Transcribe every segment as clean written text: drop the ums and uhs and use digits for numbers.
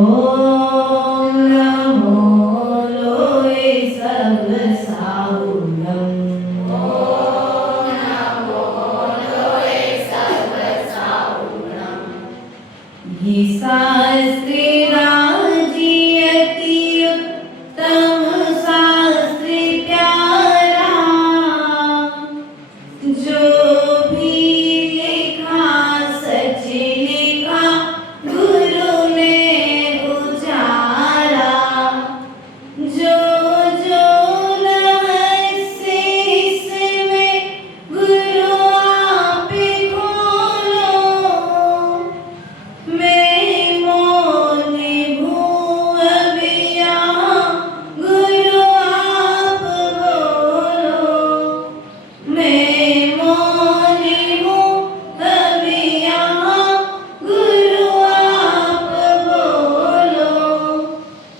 ओम नमो लोय सब साहुणं। ओम नमो लोय सब साहुणं। ये शास्त्री राजी अति उत्तम शास्त्री प्यारा, जो भी लिखा सच लिखा गुरु ने उजाला। जो जो रहस्य इसमें गुरु आप खोलो, मैं मौन हूँ अब यहाँ गुरु आप बोलो। मैं मौन हूँ अब यहाँ गुरु आप बोलो।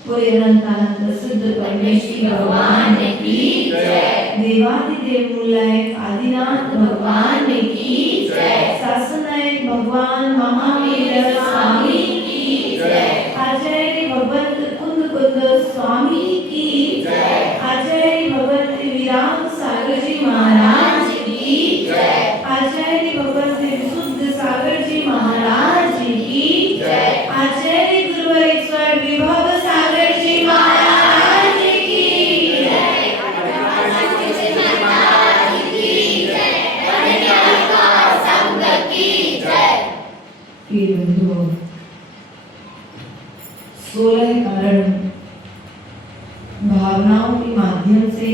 बोले अनंतानंद सिद्ध परमेश्वर भगवान की जय। देवादिदेव मूलाय आदिनाथ भगवान की जय। शासनायक भगवान महावीर स्वामी की जय। आचार्य भगवत कुंद कुंद स्वामी की जय। आचार्य भगवत विराग सागर जी महाराज की जय। आचार्य भगवत विशुद्ध सागर जी महाराज की जय। आचार्य गुरुवरेश्वर विभव सागर जी महाराज की जय। संघ की जय। प्रिय बंधुओं, 16 कारण भावनाओं के माध्यम से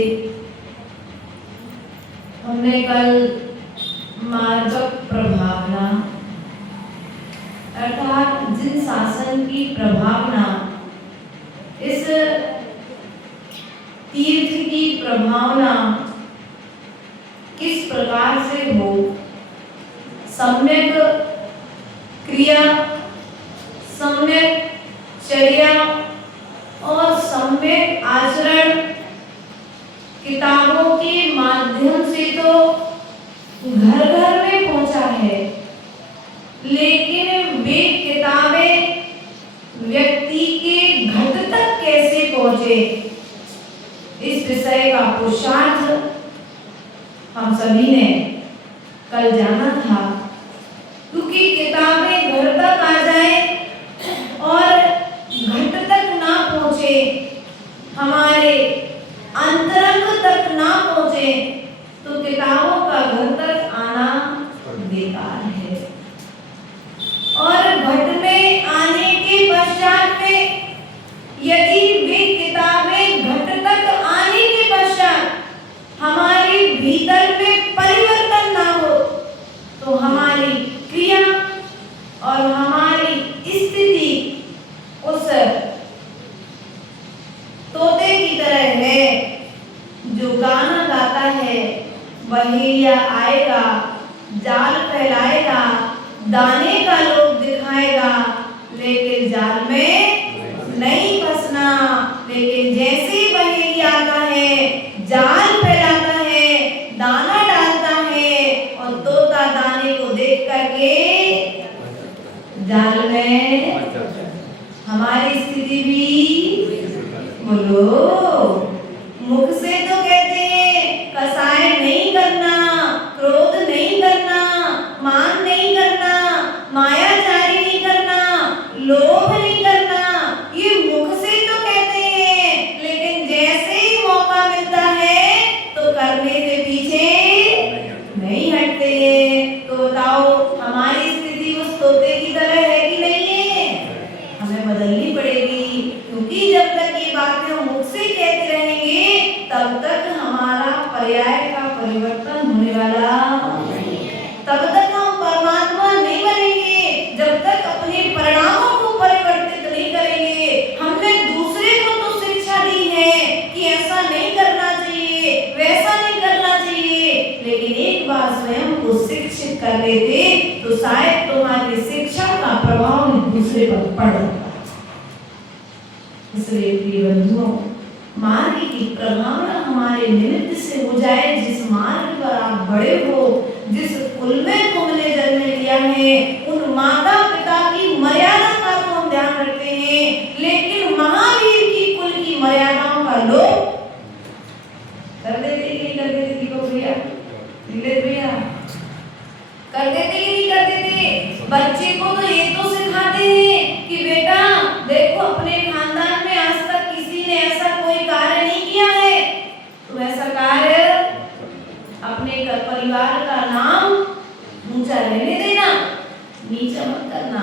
हमने कल मार्गक प्रभावना अर्थात जिन शासन की प्रभावना इस तीर्थ की प्रभावना किस प्रकार से हो, सम्यक क्रिया, सम्यक चर्या और सम्यक आचरण किताबों के माध्यम से तो घर घर में पहुंचा है, लेकिन वे किताबें व्यक्ति के घट तक कैसे पहुंचे, इस विषय का पुरुषार्थ हम सभी ने कल जाना था। क्योंकि किताबें घर तक आ जाए और घट तक ना पहुंचे, हमारे अंतरंग तक ना पहुंचे, तो किताबों का घर तक आना बेकार है। और घट में आने के पश्चात में यदि वे किताबें घट तक आने के पश्चात हमारे भीतर में परिवर्तन ना हो, तो हमारी क्रिया और हमारी स्थिति उस तोते की तरह है जो गाना गाता है, बहेलिया आएगा, जाल फैलाएगा, दाने का लोभ दिखाएगा, लेकिन जाल में नहीं फंसना। लेकिन जैसे ही बहेलिया आता है, जाल फैलाता है, दाना डालता है और तोता दाने को देख करके जाल में, हमारी स्थिति भी बोलो, मुख से तो कहते हैं कसाय नहीं करना, क्रोध नहीं करना, मान नहीं करना, मायाचारी नहीं करना, लोभ नहीं करना, ये मुख से तो कहते हैं, लेकिन जैसे ही मौका मिलता है तो करने से पीछे नहीं हटते। तो बताओ हमारी स्थिति उस तोते की तरह है कि नहीं है? हमें बदलनी पड़ेगी, क्योंकि जब तक ये बातें हम मुख से कहते रहेंगे तब तक हमारा पर्याय का परिवर्तन होने वाला नहीं है। तब तक हम परमात्मा नहीं बनेंगे जब तक अपने परिणामों को परिवर्तित नहीं करेंगे। हमने दूसरे को तो शिक्षा दी है कि ऐसा नहीं करना चाहिए, वैसा नहीं करना चाहिए, लेकिन एक बार स्वयं को शिक्षित कर लेते तो शायद तुम्हारी शिक्षा का प्रभाव दूसरे पर पड़ जाता। इसलिए प्रिय बंधुओं, मार्ग की प्रभावना हमारे निमित्त से हो जाए। जिस मार्ग पर आप बड़े हो, जिस कुल में तुमने जन्म लिया है, उन माता पिता की मर्यादा का तो हम ध्यान रखते हैं, करते थे कि नहीं करते थे? बच्चे को तो ये तो सिखाते हैं कि बेटा देखो अपने खानदान में आज तक किसी ने ऐसा कोई कार्य नहीं किया है, तो ऐसा कार्य अपने परिवार का नाम ऊंचा रहने देना, नीचा मत करना।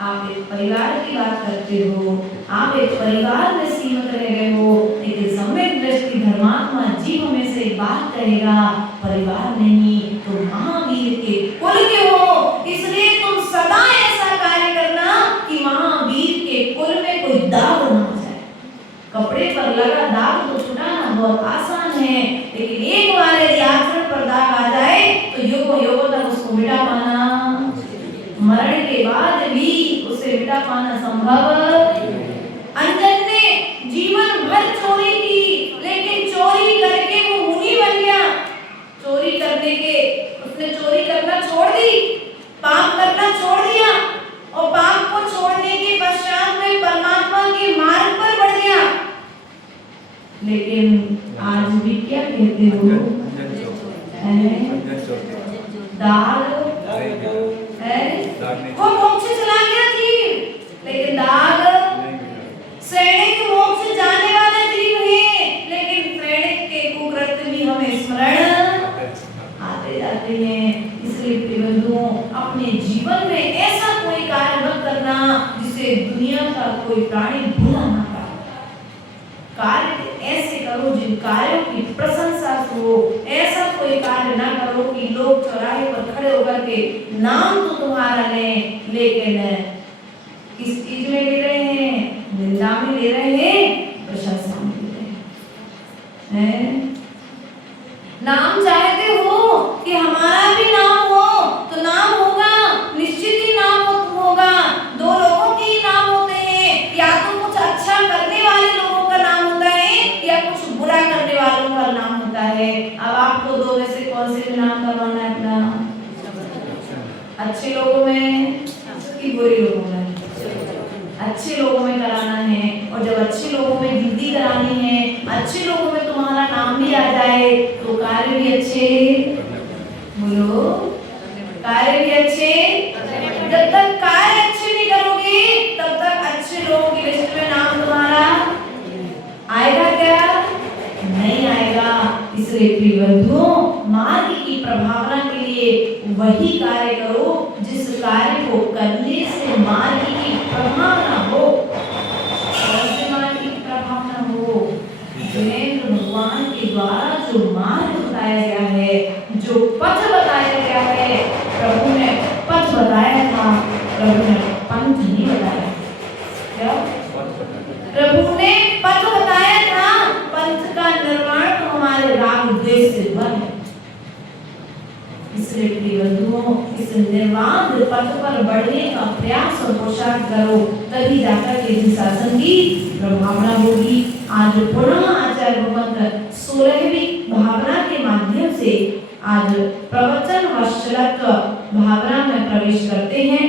आप एक परिवार की बात करते हो, आप एक परिवार में सीमित रह गए हो, लेकिन सम्यक दृष्टि धर्मात्मा जीव में से बात करेगा परिवार नहीं तो महावीर के कुल के हो, इसलिए तुम सदा ऐसा कार्य करना कि महावीर के कुल में कोई दाग ना हो जाए। कपड़े पर लगा दाग तो छुटाना बहुत आसान है, लेकिन एक बार यदि आचरण पर दाग आ जाए तो युगों युगों तक उसको मिटा पाना, मरण के बाद भी उसे मिटा पाना संभव। अंजन ने जीवन भर चोरी की, लेकिन चोरी करके वो मुनि बन गया। चोरी करने के उसने चोरी करना छोड़ दी, पाप करना छोड़ दिया, और पाप को छोड़ने के पश्चात में परमात्मा के मार्ग पर बढ़ गया। लेकिन आज भी क्या कहते हो, दाग है, वो मोक्ष चला गया जीव, लेकिन दाग श्रेणिक मोक्ष जाने वाला जीव है, लेकिन श्रेणिक के कुकृत्य भी हमें स्मरण आते जाते हैं। इसलिए प्रियबंधुओं, अपने जीवन में ऐसा कोई कार्य मत करना जिसे दुनिया का कोई प्राणी भूला ना पाए। कार्य ऐसे करो जिन कार्यों की प्रशंसा हो, ऐसा कोई कार्य ना करो कि लोग चौराहे पर खड़े होकर के नाम तो तुम्हारा लें, लेकिन किस चीज में ले रहे हैं? निंदा में ले रहे हैं, प्रशंसा में ले रहे हैं। नाम चाहते हो कि हमारा भी नाम हो, तो नाम होगा, निश्चित ही नाम होगा। दो लोगों के ही नाम होते हैं, या तो कुछ अच्छा करने वाले लोगों का नाम होता है या कुछ बुरा करने वालों का नाम होता है। अब आपको दो में से कौन से नाम करवाना है अपना? अच्छे लोगों में कि बुरे लोगों में? अच्छे लोगों में कराना है, और जब अच्छे लोगों में गिनती करानी है, अच्छे लोगों में तुम्हारा नाम भी आ जाए तो कार्य भी अच्छे, बोलो कार्य भी अच्छे। जब तक कार्य अच्छे नहीं करोगे तब तक अच्छे लोगों की लिस्ट में नाम तुम्हारा आएगा क्या? नहीं आएगा। इसलिए प्रियबंधुओं, मार्ग की प्रभावना के लिए वही कार्य करो जिस कार्य को करने से मार्ग की प्रभावना हो। मार्ग की प्रभावना हो, जिनेंद्र भगवान के द्वारा जो मार्ग बताया गया है, जो पथ बताया गया है, प्रभु ने पथ बताया था, प्रभु ने पंथ नहीं बताया। क्या? प्रभु ने पथ बताया था, पंथ का निर्माण तो हमारे राग द्वेष से हुआ है। इसलिए प्रियबंधुओं, इस निर्वाण पथ पर बढ़ने का प्रयास और पुरुषार्थ करो, तभी जाकर के इस शासन की प्रभावना होगी। आज पुनः आचार्य भगवंत 16वीं भावना के माध्यम से आज प्रवचन वत्सलत्व भावना में प्रवेश करते हैं।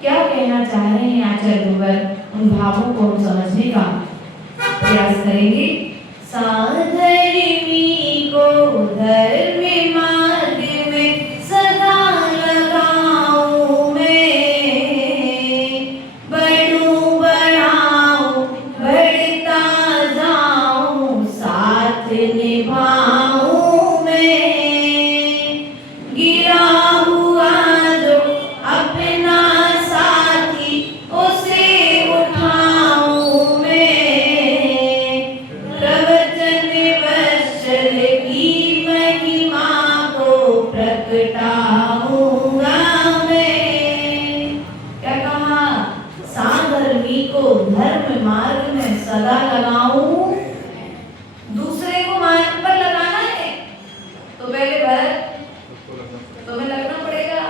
क्या कहना चाह रहे हैं आचार्य भगवंत, उन भावों को हम समझने का प्रयास करेंगे। साधर्मी को धर्म मार्ग में सदा लगाऊं मैं, बढ़ूं बढ़ाऊं बढ़ता जाऊं, साथ निभाऊं मैं, गिरा हुआ जो अपना साथी उसे उठाऊं मैं, प्रवचन वत्सल की महिमा को प्रगटाऊंगा मैं। क्या कहा? साधर्मी को धर्म मार्ग में सदा लगाऊं। दूसरे को मार्ग पर लगाना है तो पहले भरत तुम्हें लगना पड़ेगा।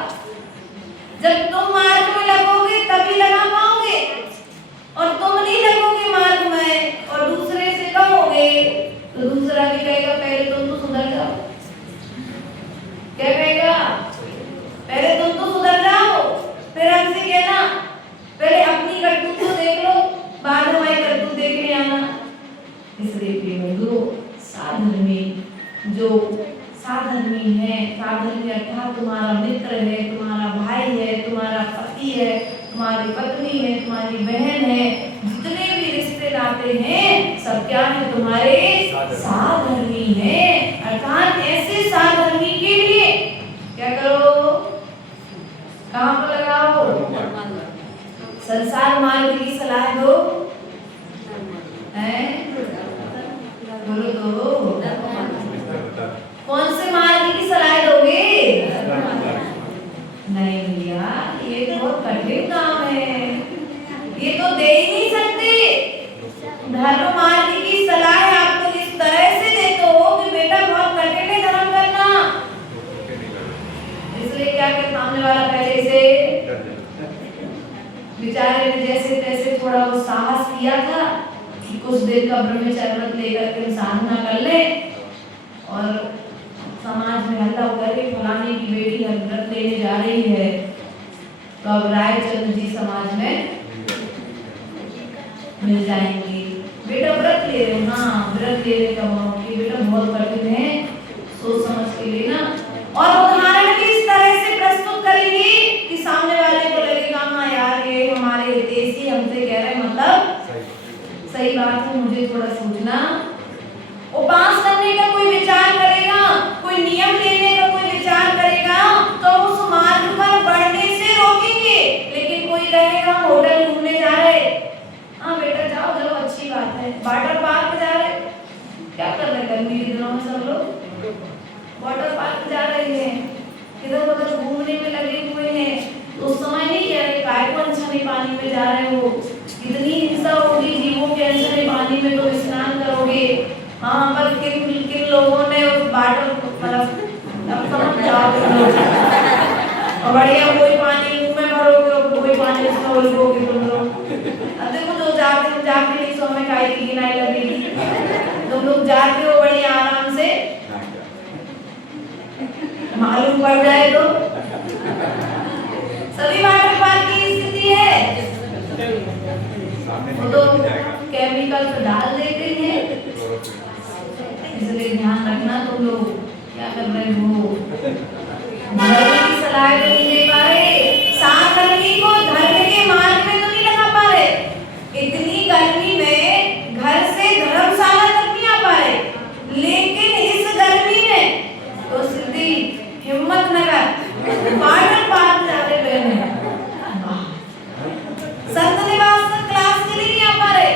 जब तुम मार्ग में लगोगे तभी लगा पाओगे, और तुम नहीं लगोगे मार्ग में और दूसरे से कहोगे तो दूसरा भी कहेगा पहले तुम तो सुधर जाओ। क्या कहेगा? पहले तुम तो सुधर जाओ, फिर हमसे कहना, पहले अपनी करतूत को देख लो, बाद हमारी करतूत देखने आना। तुम्हारी पत्नी है, तुम्हारी बहन है, जितने भी रिश्ते नाते हैं सब क्या है, तुम्हारे साधर्मी है। अर्थात ऐसे साधर्मी के लिए क्या करो, कहाँ पर लगाओ, संसार मार्ग की सलाह दो, हैं बोलो दो, कौन से मार्ग की सलाह दोगे? नहीं भैया, ये तो बहुत कठिन काम है, ये तो दे ही नहीं सकते। धर्म मार्ग की सलाह आपको इस तरह से देते हो कि बेटा बहुत कठिन है धर्म करना, इसलिए क्या कि सामने वाला पहले से बेचारे ने जैसे तैसे थोड़ा वो साहस किया था कि कुछ देर का ब्रह्मचर्य व्रत लेकर के साधना कर ले, और समाज में हल्ला करके फलाने की बेटी व्रत लेने जा रही है, तो अब रायचंद्र जी समाज में मिल जाएंगे। बेटा व्रत ले रहे हो, हाँ व्रत लेने का मौका, बेटा बहुत कठिन है, सोच समझ के लेना। और उदाहरण भी इस तरह से प्रस्तुत करेंगे कि सामने वाले को लगेगा हाँ यार ये हमारे हितैषी हमसे कह रहे हैं, मतलब सही बात है, मुझे थोड़ा सोचना। उपास करने का कोई विचार करेगा, कोई नियम लेने का कोई विचार करेगा, तो उस मार्ग पर बढ़ने से रोकेंगे। लेकिन कोई कहेगा होटल घूमने जा रहे, हाँ बेटा जाओ चलो अच्छी बात है, वाटर पार्क जा रहे, क्या कर रहे गर्मी के दिनों में सब लोग वाटर पार्क जा रहे हैं, इधर उधर घूमने में लगे हुए हैं, तो उस समय नहीं कह रहे काय को अनछने पानी में जा रहे हो, इतनी हिंसा होगी जीवों के अनछने पानी में तो स्नान करोगे। हाँ पर किन लोगों ने उस वाटर मतलब समझ जाओ और बढ़िया कोई पानी मुंह में भरोगे और कोई पानी उसमें उलझोगे तुम लोग। अब देखो जो जाके नहीं सो में काई की गिनाई लगेगी, तुम लोग जाते हो बढ़िया आराम से, मालूम पड़ जाए तो सभी वाटर पार्क की स्थिति है, वो तो केमिकल तो डाल देते हैं, इसलिए ध्यान रखना तुम लोग क्या कर रहे हो। धर्म की सलाह नहीं दे पा रहे, साधर्मी को धर्म के मार्ग में तो नहीं लगा पा रहे, इतनी गर्मी में घर से धर्मशाला तक नहीं आ पा रहे, लेकिन इस गर्मी में तो सिद्धि हिम्मत नगर वाटर पार्क जा रहे हैं, संत निवास क्लास के लिए नहीं आ पा रहे,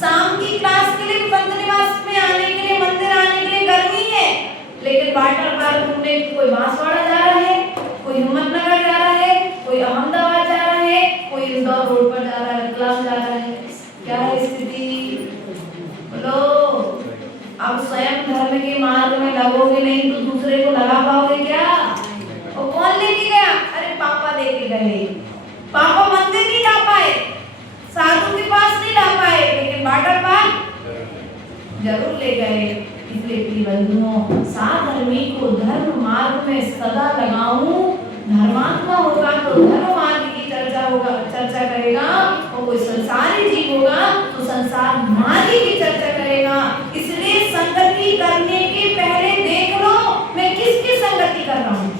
शाम की क्लास के लिए संत निवास में आने के लिए, मंदिर आने के लिए गर्मी है, लेकिन वाटर पार्क घूमने कोई बांसवाड़ा जा रहा है, कोई हिम्मतनगर जा रहा है, कोई अहमदाबाद जा रहा है, कोई इंदौर रोड पर जा रहा है, क्लास जा रहा है। क्या है स्थिति बोलो। अब स्वयं धर्म के मार्ग में लगोगे नहीं तो दूसरे को लगा पाओगे क्या? और कौन लेके गया? अरे पापा लेके गए, पापा मंदिर नहीं जा पाए, साधु के पास नहीं जा पाए, लेकिन वाटर पार्क जरूर ले गए। इसलिए प्रिय बंधुओं, साधर्मी को धर्म मार्ग में सदा लगाऊं, धर्मात्मा होगा तो धर्म मार्ग की चर्चा करेगा, और कोई संसारी जीव होगा तो संसार मार्ग की चर्चा करेगा। इसलिए संगति करने के पहले देख लो मैं किसकी संगति कर रहा हूँ,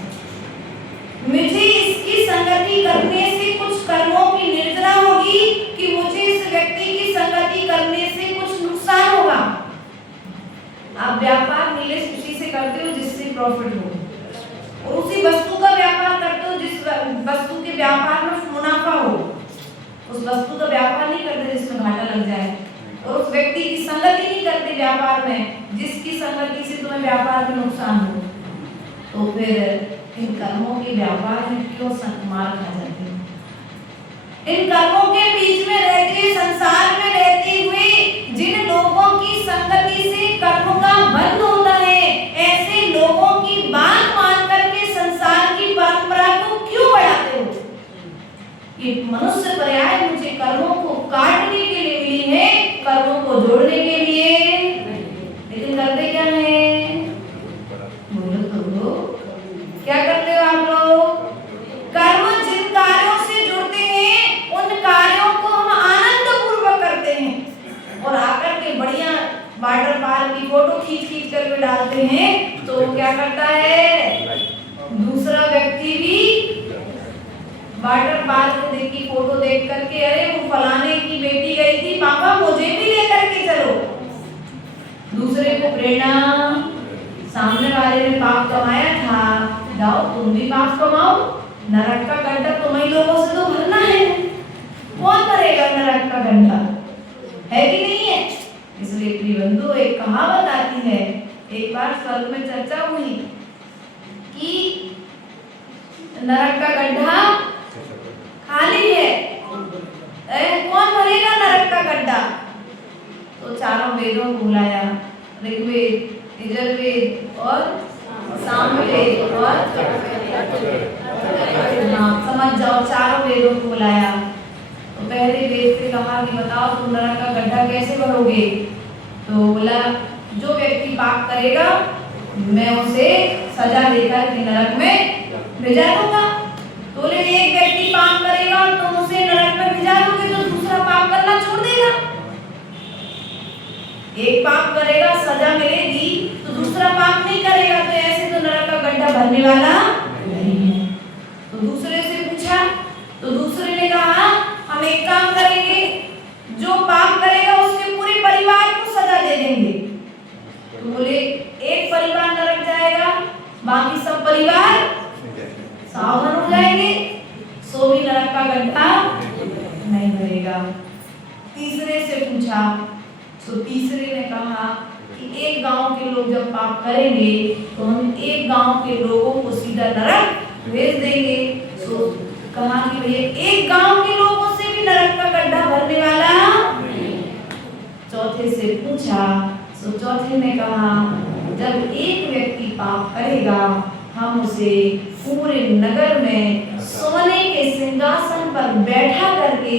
मुझे इसकी संगति करने से कुछ कर्मों की निर्जरा होगी कि मुझे इस व्यक्ति की संगति करने से कुछ नुकसान होगा। आप व्यापार नीलेश उसी से करते हो जिससे प्रॉफिट हो, और उसी वस्तु का व्यापार करते हो जिस वस्तु के व्यापार में मुनाफा हो, उस वस्तु का व्यापार नहीं करते जिसमें घाटा लग जाए, और उस व्यक्ति की संगति नहीं करते व्यापार में जिसकी संगति से तुम्हें व्यापार में नुकसान हो। तो फिर इन कर्मों के व्यापार में क्यों मार खा जाती है? इन कर्मों के बीच में रहते, संसार में रहते हुए जिन लोगों की संगति से कर्म का बंध होता है, ऐसे लोगों की बात मान करके संसार की परंपरा को क्यों बढ़ाते हो? ये मनुष्य पर्याय मुझे कर्मों को काटने के लिए मिली है, कर्मों को जोड़ने के लिए, लेकिन करते क्या है? बोलो तो क्या करते हो आप लोग? कर्म जिन कार्यों से जुड़ते हैं उन कार्यों को हम आनंद पूर्वक करते हैं, और आकर के बढ़िया वाटर पार्क की फोटो खींच करके डालते हैं, तो क्या करता है दूसरा व्यक्ति भी वाटर पार्क की फोटो देख करके, अरे वो फलाने की बेटी गई थी, पापा मुझे भी लेकर के चलो। दूसरे को प्रेरणा, सामने वाले ने पाप कमाया था, जाओ तुम भी पाप कमाओ, नरक का गड्ढा तुम्हीं लोगों से तो भरना है। कौन भरेगा नरक का गड्ढा, है कि नहीं है? इसलिए प्रिय बंधु, एक कहावत आती है, एक बार स्वर्ग में चर्चा हुई कि नरक का गड्ढा खाली है, कौन भरेगा नरक का गड्ढा? तो चारों वेदों को बुलाया, ऋग्वेद, यजुर्वेद और सामवेद और समझ जाओ, चारों वेदों को बुलाया। तो पहले वेद से कहा कि बताओ तुम नरक का गड्ढा कैसे भरोगे? तो बोला जो व्यक्ति पाप करेगा मैं उसे सजा देकर नरक में भेजा दूंगा। तो बोले एक व्यक्ति पाप करेगा और तुम उसे नरक में भेजा दोगे तो दूसरा पाप करना छोड़ देगा। एक पाप करेगा सजा मिलेगी तो दूसरा पाप नहीं करेगा, तो ऐसे तो नरक का गड्ढा भरने वाला नहीं है। तो दूसरे से पूछा, तो दूसरे ने कहा हम एक काम करेंगे, जो पाप करेगा उसके पूरे परिवार को सजा दे देंगे। तो बोले एक परिवार नरक जाएगा, बाकी सब परिवार सावधान हो जाएंगे, सो भी नरक का गड्ढा नहीं भरेगा। तीसरे से पूछा, तो तीसरे ने कहा कि एक गांव के लोग जब पाप करेंगे तो हम एक गांव के लोगों को सीधा नरक भेज देंगे। तो कहा कि भैया एक गांव के लोगों से भी नरक का गड्ढा भरने वाला। चौथे से पूछा, तो चौथे ने कहा जब एक व्यक्ति पाप करेगा हम उसे पूरे नगर में सोने के सिंहासन पर बैठा करके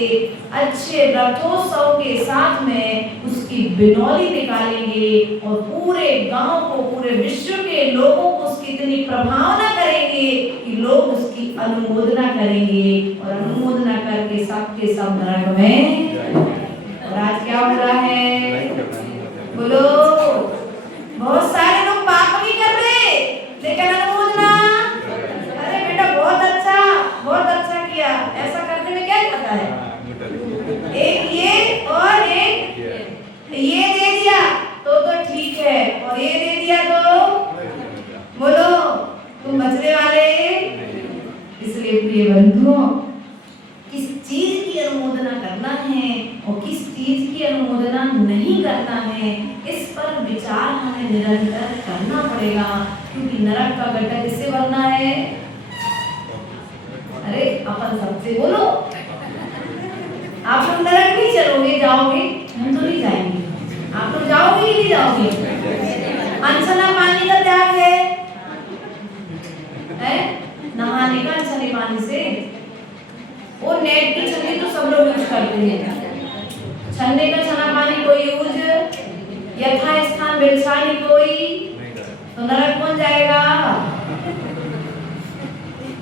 अच्छे रथोत्सव के साथ में उसकी बिनौली निकालेंगे और पूरे गांव को, पूरे विश्व के लोगों को उसकी इतनी प्रभावना करेंगे कि लोग उसकी अनुमोदना करेंगे और अनुमोदना करके सबके सब नरक में। और आज क्या हो रहा है बोलो? बहुत सारे लोग पाप भी कर रहे लेकिन अनुमोदना, अरे बेटा बहुत अच्छा किया, ऐसा करने में क्या आता है? एक ये और एक ये दे दिया तो ठीक है, और ये दे दिया तो बोलो तुम बचने वाले। इसलिए प्रिय बंधुओं, किस चीज की अनुमोदना करना है और किस चीज की अनुमोदना नहीं करना है, इस पर विचार हमें निरंतर करना पड़ेगा। क्योंकि नरक का गड्ढा किससे भरना है? अरे अपन सबसे बोलो, आप लोग नरक नहीं चलोगे, जाओगे? हम तो नहीं जाएंगे। आप लोग जाओगे कि नहीं जाओगे? अनछना पानी का त्याग है, नहाने का अनछने पानी से। वो नेट की छन्नी तो सब लोग यूज करते हैं, छन्ने का छना पानी कोई यूज, यथा स्थान बेलसानी कोई, तो नरक कौन जाएगा?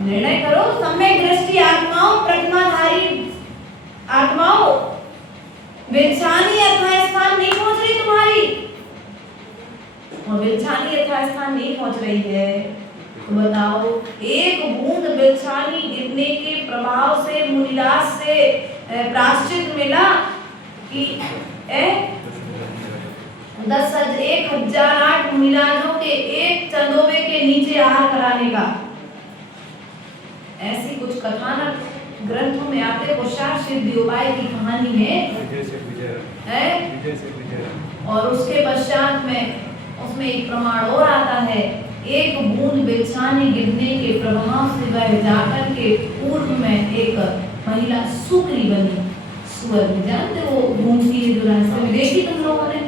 निर्णय करो। सम्यक दृष्टि आत्माओं, प्रतिमाधारी आत्माओं, बेलसानी यथास्थान नहीं पहुंच रही तुम्हारी, और बेलसानी यथास्थान नहीं पहुंच रही है, तो बताओ एक बूंद बेलसानी गिरने के प्रभाव से मुनिराज से प्रायश्चित मिला कि 1008 मुनिराजों के एक चंदोबे के नीचे आहार कराने का। ऐसी कुछ कथानक ग्रंथों में आते, पुरुषार्थ सिद्धि उपाय की कहानी है। और उसके पश्चात में उसमें एक प्रमाण और आता है, एक बूंद बेलसानी गिरने के प्रभाव से वह जाकर के पूर्व में एक महिला सुकरी बनी। सुअर जानते वो बूंद की जो रास्ते में देखी तुम लोगों ने?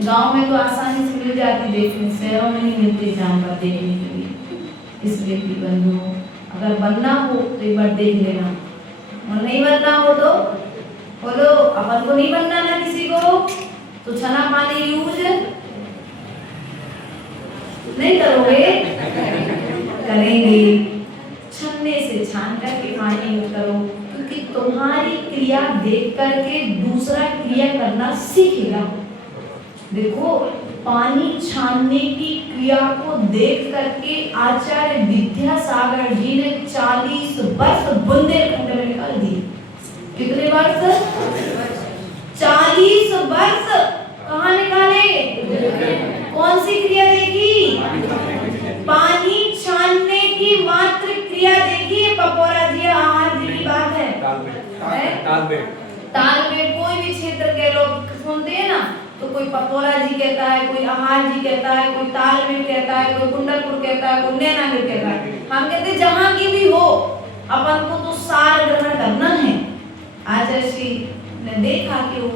गांव में तो आसानी से मिल जाती, देखने शहरों में नहीं मिलती जानवर देखने के लिए। इसलिए भी बंधुओं, अगर बनना हो तो एक बार देख लेना, और नहीं बनना हो तो बोलो अपन को नहीं बनना ना किसी को, तो छना पानी यूज नहीं करोगे? करेंगे। छन्ने से छान करके पानी यूज करो, क्योंकि तुम्हारी क्रिया देख करके दूसरा क्रिया करना सीखेगा। देखो पानी छानने की क्रिया को देख करके आचार्य विद्यासागर जी ने 40 वर्ष बुंदेलखंड में निकाल दिए। कितने वर्ष? 40 वर्ष कहाँ निकाले? कौन सी क्रिया देखी? पानी छानने की मात्र क्रिया देखी। पपोरा जी आहार जी की बात है। तालमेल कोई भी क्षेत्र के लोग सुनते हैं ना, तो कोई पपोरा जी कहता है, कोई आहार जी कहता है, कोई तालमेल कहता है, कोई कुंडलपुर कहता है, कोई नैनागढ़ कहता है। हम कहते हैं जहां की भी हो, अपन को तो सार ग्रहण करना है। आचार्य श्री ने देखा कि वो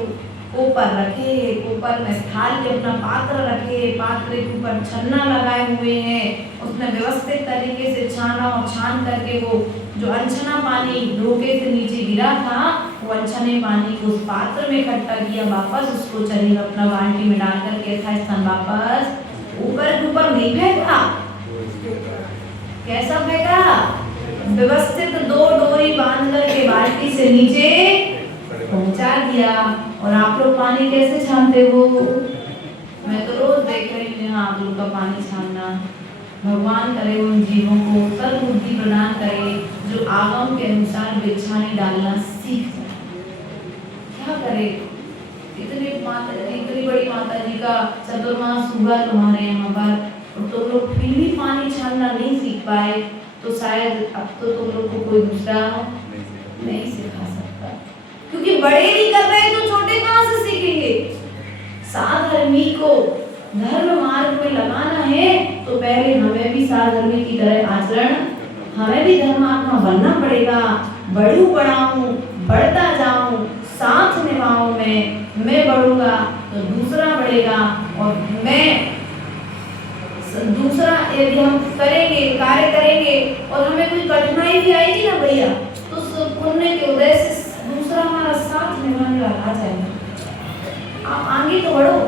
ऊपर रखे, ऊपर में थाली अपना पात्र रखे, पात्र के ऊपर छन्ना लगाए हुए हैं। उसने व्यवस्थित तरीके से छाना और छान करके वो जो अनछना पानी ढोके से नीचे गिरा था, वो अनछने पानी को उस पात्र में इकट्ठा किया, वापस उसको शरीर अपना बाल्टी में डाल करके यथास्थान वापस ऊपर नहीं फेंका। कैसा फेंका? व्यवस्थित 2 डोरी बांध करके बाल्टी से नीचे पहुंचा दिया। और आप लोग पानी कैसे छानते हो? मैं तो रोज देख रही हूँ आप लोग का पानी छानना। भगवान करे उन जीवों को सद्बुद्धि प्रदान करे जो आगम के अनुसार बिछाने डालना सीख जाए। क्या करे? इतनी बड़ी माता जी का चतुर्मास हुआ तुम्हारे यहाँ पर, और तुम लोग फिर भी पानी छानना नहीं सीख पाए, तो शायद अब तो तुम लोग को कोई दूसरा नहीं सिखा सकता। क्योंकि बड़े नहीं कर रहे तो छोटे कहाँ से सीखेंगे? साधर्मी को धर्म मार्ग में लगाना है तो पहले हमें भी साधर्मी की तरह आचरण, हमें भी धर्मात्मा बनना पड़ेगा। बढ़ूं बढ़ाऊं, बढ़ता जाऊं, साथ निभाऊं, मैं बढ़ूंगा तो दूसरा बढ़ेगा। और मैं दूसरा यदि हम करेंगे, कार्य करेंगे और हमें कोई कठिनाई भी आएगी ना भैया, तो पुण्य के उदय से दूसरा हमारा साथ निभाने वाला आ जाएगा। आप आगे तो बढ़ो।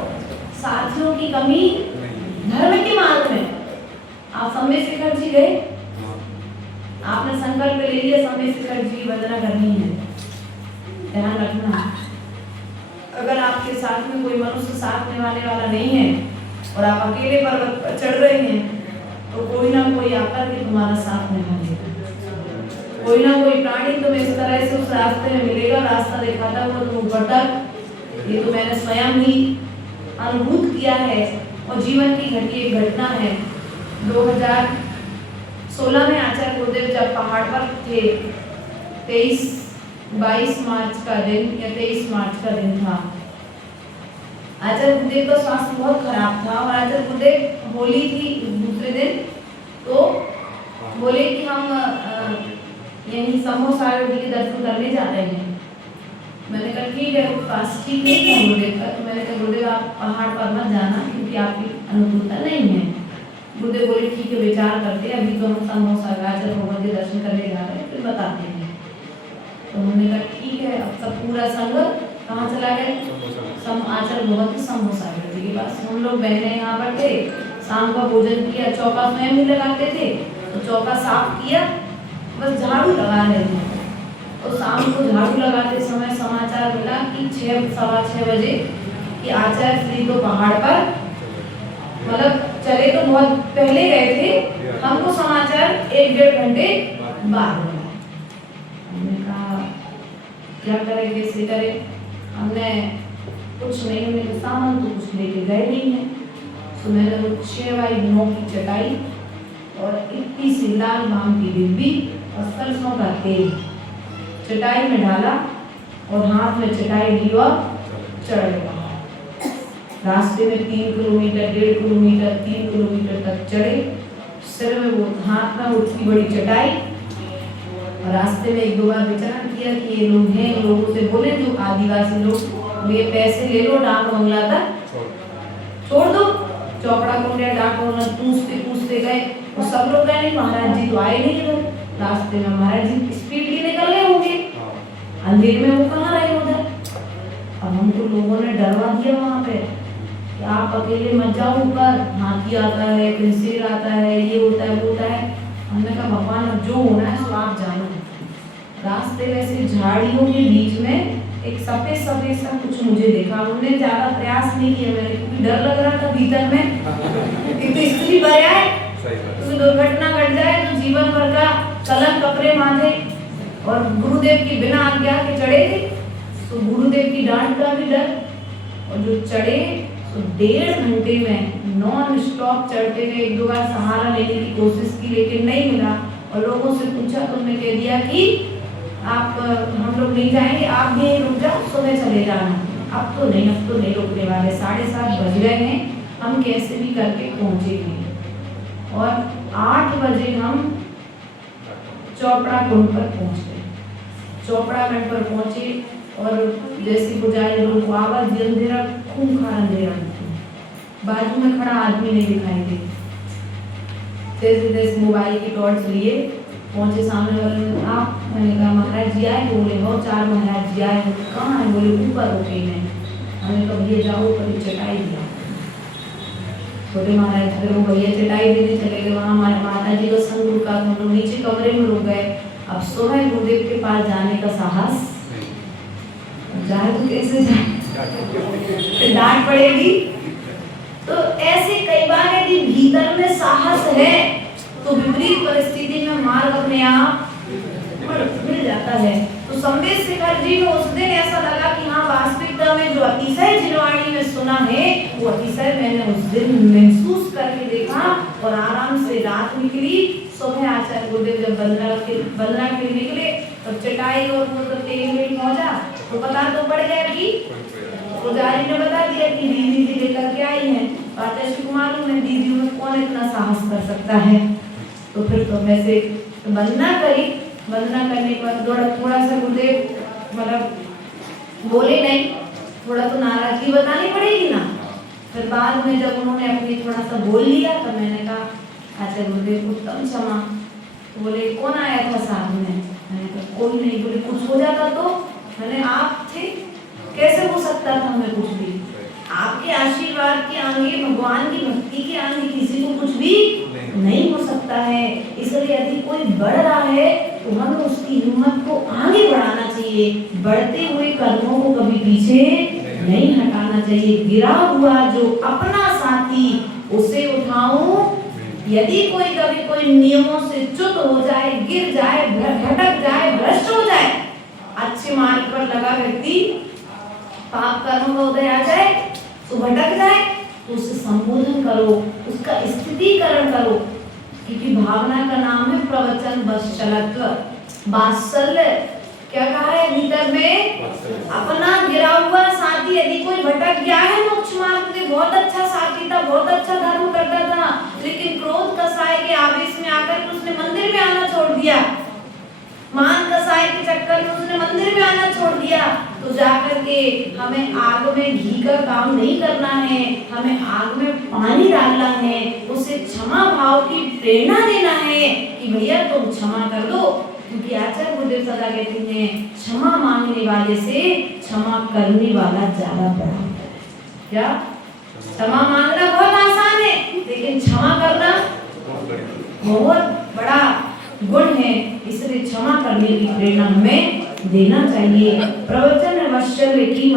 साथियों की कमी धर्म के मार्ग में। आप समय शिखर जी गए, आपने संकल्प ले लिया समय शिखर जी की वंदना करनी है। ध्यान रखना, अगर आपके साथ में कोई मनुष्य साथ निभाने वाला नहीं है और आप अकेले पर्वत पर चढ़ रहे हैं, तो कोई ना कोई आकर के तुम्हारा साथ निभा लेगा। कोई ना कोई प्राणी तुम्हें इस तरह से उस रास्ते में मिलेगा, रास्ता दिखाता हुआ तुम ऊपर तक। ये तो मैंने स्वयं ही अनुभूत किया है और जीवन की घटी एक घटना है। 2016 में आचार्य गुरुदेव जब पहाड़ पर थे, 22 मार्च का दिन या 23 मार्च का दिन था। आचार्य गुरुदेव का स्वास्थ्य बहुत खराब था और आचार्य गुरुदेव होली थी दूसरे दिन, तो बोले कि हम यहीं समूह सागर जी के दर्शन करने जा रहे हैं। मैंने कहा ठीक है, फास्ट ठीक नहीं था गुरुदेव का, तो मैंने कहा गुरुदेव आप पहाड़ पर मत जाना क्योंकि आपकी अनुकूलता नहीं है। गुरुदेव बोले ठीक है, विचार करते हैं, अभी तो हम समूह सागर भगवान के दर्शन करने जा रहे हैं, फिर बताते हैं। तो हमने कहा ठीक है। अब सब पूरा संग कहाँ चला गया? आचार्य बहुत ही समूह सागर जी के पास। हम लोग बहने यहाँ पर थे, शाम का भोजन किया, चौका स्वयं ही लगाते थे, तो चौका साफ किया, बस झाड़ू लगा रहे थे। और शाम को झाड़ू लगाते समय समाचार मिला कि 6-6:15 बजे कि आचार्य श्री तो पहाड़ पर, मतलब चले तो बहुत पहले गए थे, हमको समाचार 1-1.5 घंटे बाद मिला। हमने कहा क्या करें, कैसे करें? हमने कुछ नहीं, हमने सामान तो कुछ लेके गए नहीं है, तो मैंने 6x9 की चटाई और इतनी सी लाल भांग की डिब्बी और सरसों का तेल चटाई में डाला और हाथ में चटाई ली और चढ़ गया। रास्ते में 3 किलोमीटर, 1.5 किलोमीटर, 3 किलोमीटर तक चढ़े। सिर में वो हाथ में उतनी बड़ी चटाई, और रास्ते में 1-2 बार विचार किया कि ये लोग हैं, लोगों से बोले जो आदिवासी लोग, ये पैसे ले लो, डाक बंगला तक छोड़ दो। चौपड़ा कुंडिया डाक बंगला पूछते गए, और सब लोग कह नहीं महाराज जी तो आए नहीं इधर। रास्ते में महाराज जी स्पीड के निकल गए होंगे, अंधेरे में वो कहाँ रहे उधर। अब हमको लोगों ने डरवा दिया वहाँ पे कि आप अकेले मत जाओ ऊपर, हाथी आता है, फिर शेर आता है, ये होता है, वो होता है। हमने कहा भगवान अब जो होना है सो आप जानो। रास्ते में से झाड़ियों के बीच में एक सफेद सफेद सा कुछ मुझे देखा। उन्होंने ज्यादा प्रयास नहीं किया मेरे, क्योंकि डर लग रहा था भीतर में कि तो स्त्री भर आए, तो दुर्घटना घट जाए तो जीवन भर का कलंक कपड़े माथे। और गुरुदेव के बिना आज्ञा के चढ़े थे, तो गुरुदेव की डांट का भी डर। और जो चढ़े तो 1.5 घंटे में नॉन स्टॉप चढ़ते गए। 1-2 बार सहारा लेने की कोशिश की लेकिन नहीं मिला। और लोगों से पूछा तो उन्होंने कह दिया कि आप हम लोग नहीं जाएंगे, आप भी रुक जाओ, सुबह चले जाना। अब तो नहीं रुकने वाले। 7:30 बज गए हैं, हम कैसे भी करके पहुंचेंगे। और 8 बजे हम चोपड़ा कुंड पर पहुंच गए। चोपड़ा घाट पर पहुंचे और जैसे पुजारी लोगों को आवाज दी, अंधेरा खूंखार अंधेरा, बाजू में खड़ा आदमी नहीं दिखाई दे। जैसे मोबाइल की टॉर्च लिए पहुंचे सामने वाले में, आप, मैंने कहा महाराज जी आए? बोले हो 4 महाराज जी आए। कहाँ है? बोले ऊपर होके में। हमने कहा भैया जाओ ऊपर चटाई दिया। छोटे महाराज फिर वो भैया चटाई देने चले गए। वहाँ हमारे माता जी का संग रुका, हम लोग नीचे कमरे में रुक गए। अब सुबह गुरुदेव के पास जाने का साहस, जाए तो कैसे जाए, डांट पड़ेगी। तो ऐसे कई बार यदि भीतर में साहस है तो विपरीत परिस्थिति में मार्ग अपने आप मिल जाता है। तो संवेद शिखर जी को उस दिन ऐसा लगा कि हाँ, वास्तविकता में जो अतिशय जिनवाणी में सुना है वो अतिशय मैंने उस दिन महसूस करके देखा। और आराम से रात निकली। सुबह आचार्य गुरुदेव जब बलना के निकले तब चटाई और तेल में पहुंचा तो पता तो पड़ गया कि पुजारी ने बता दिया कि दीदी जी लेकर के आई है। आचार्य को मालूम है दीदी में कौन इतना साहस कर सकता है। तो फिर तो वैसे वंदना करी। वंदना करने के बाद थोड़ा सा गुरुदेव मतलब बोले नहीं, थोड़ा तो नाराजगी बतानी पड़ेगी ना। फिर बाद में जब उन्होंने अपनी थोड़ा सा बोल लिया तो मैंने कहा आचार्य गुरुदेव उत्तम क्षमा। तो बोले कौन आया था साथ में? मैंने कहा कोई नहीं। बोले कुछ हो जाता तो? मैंने आप थे, कैसे हो सकता था हमें कुछ भी? आपके आशीर्वाद के आगे, भगवान की भक्ति के आगे किसी को कुछ भी नहीं हो सकता है। इसलिए यदि कोई बढ़ रहा है तो हमें उसकी हिम्मत को आगे बढ़ाना चाहिए। बढ़ते हुए कदमों को कभी पीछे नहीं हटाना चाहिए। गिरा हुआ जो अपना साथी उसे उठाऊं। यदि कोई कभी कोई नियमों से च्युत हो जाए, गिर जाए, भटक जाए, भ्रष्ट हो जाए, अच्छे मार्ग पर लगा व्यक्ति पाप कर्म का उदय आ जाए तो भटक जाए तो उसे संबोधन करो, उसका स्थितिकरण करो। क्योंकि भावना का नाम है प्रवचन वात्सल्य। वात्सल्य क्या कहा है भीतर में? अपना गिरा हुआ साथी यदि कोई भटक गया है मोक्ष मार्ग से, बहुत अच्छा साथी था, बहुत अच्छा धर्म करता था, लेकिन क्रोध कसाय के आवेश में आकर उसने मंदिर में आना छोड़ दिया, मान कसाय के चक्कर में उसने मंदिर में आना छोड़ दिया, तो जाकर के हमें आग में घी का काम नहीं करना है, हमें आग में पानी डालना है, उसे क्षमा भाव की प्रेरणा देना है कि भैया तुम क्षमा कर दो। क्योंकि आचार्य गुरुदेव सदा कहते हैं क्षमा मांगने वाले से क्षमा करने वाला ज्यादा बड़ा होता है। क्या? क्षमा मांगना बहुत आसान है, लेकिन क्षमा करना बहुत बड़ा गुण है। इसलिए क्षमा करने की प्रेरणा हमें देना चाहिए। प्रवचन वात्सल्य की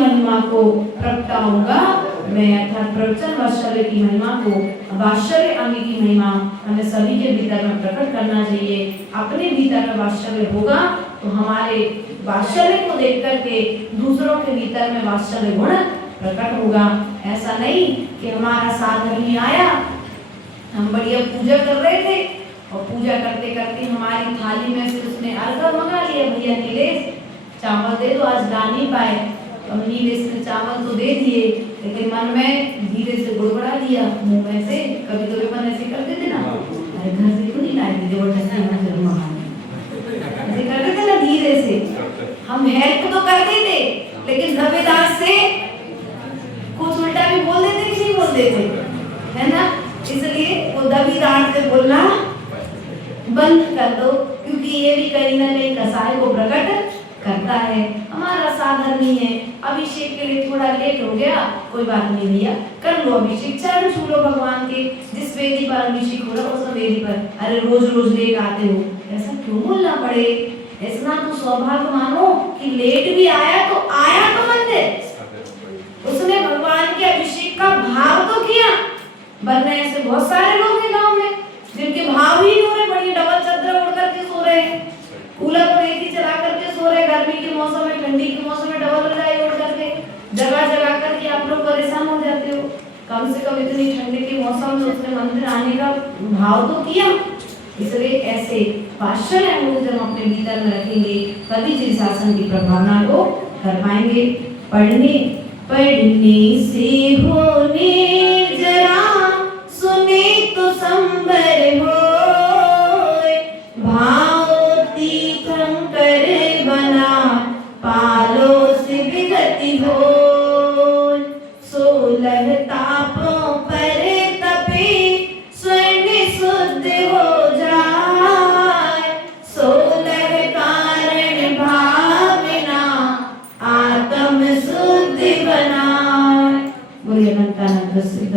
महिमा को प्रगटाऊंगा मैं, अर्थात प्रवचन वात्सल्य की महिमा को, वात्सल्य अंग की महिमा हमें सभी के भीतर में प्रकट करना चाहिए। अपने भीतर में वात्सल्य होगा तो हमारे वात्सल्य को देख करके दूसरों के भीतर में वात्सल्य गुण प्रकट होगा। ऐसा नहीं कि हमारा साधन आया, हम बढ़िया पूजा कर रहे थे और पूजा करते करते हमारी थाली में से उसने अर्घ मंगा लिया, भैया नीलेश चावल दे दो, आज ला नहीं पाए। अब नीलेश ने चावल तो दे दिए, लेकिन मन में धीरे से गुड़गुड़ा दिया, मुंह में से कभी कभी मन ऐसे कर देते ना, अरे घर से क्यों नहीं लाए थे, जबरदस्ती में जरूर मंगाने ऐसे कर देते ना धीरे से। हम हेल्प तो कर देते, लेकिन धब्बेदार से कुछ उल्टा भी बोल देते कि नहीं बोल देते, है ना। इसलिए वो दबीदार से बोलना बंद कर दो, क्योंकि ये भी कहीं ना कहीं कसाय को प्रकट करता है। हमारा साधन नहीं है, अभिषेक के लिए थोड़ा लेट हो गया, कोई बात नहीं भैया, कर लो अभिषेक, चरण छू लो भगवान के, जिस वेदी पर अभिषेक हो रहा है उस वेदी पर। अरे रोज रोज लेट आते हो, ऐसा क्यों बोलना पड़े, ऐसा तो सौभाग्य मानो कि लेट भी आया तो मंदिर, उसने भगवान के अभिषेक का भाव तो किया। वरना ऐसे बहुत सारे लोग हैं गांव में जिनके भाव ही नहीं हो रहे, बढ़िया डबल चादर ओढ़ करके सो रहे हैं, कूलर को एक ही चला करके सो रहे हैं, गर्मी के मौसम में ठंडी के मौसम में डबल रजाई ओढ़ करके जगह जगह करके आप लोग परेशान हो जाते हो। कम से कम इतनी ठंडी के मौसम में उसने मंदिर आने का भाव तो किया। इसलिए ऐसे पाश्चर्य हम जब अपने भीतर में रखेंगे तभी जिस शासन की प्रभावना को कर पाएंगे। पढ़ने से होने जरा सुने तो संबर होए, भाव तीर्थंकर बना पालो से विगति होए। 16 तापों पर तपे स्वर्ण शुद्ध हो जाए, 16 कारण भावना आत्म शुद्ध बनाए। बोलिए अनंतानंद सिद्ध